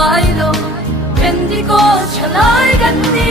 lai lo Vendi ko chalai gandi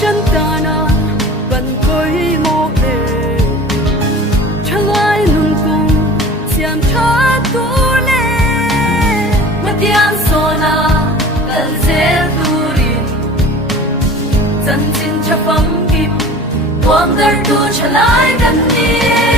Shantana ban koi mo le chalai nun tung siam tha tu le matian sona kal zel durin zan chin chapam gip wang dar tu chalai dan ni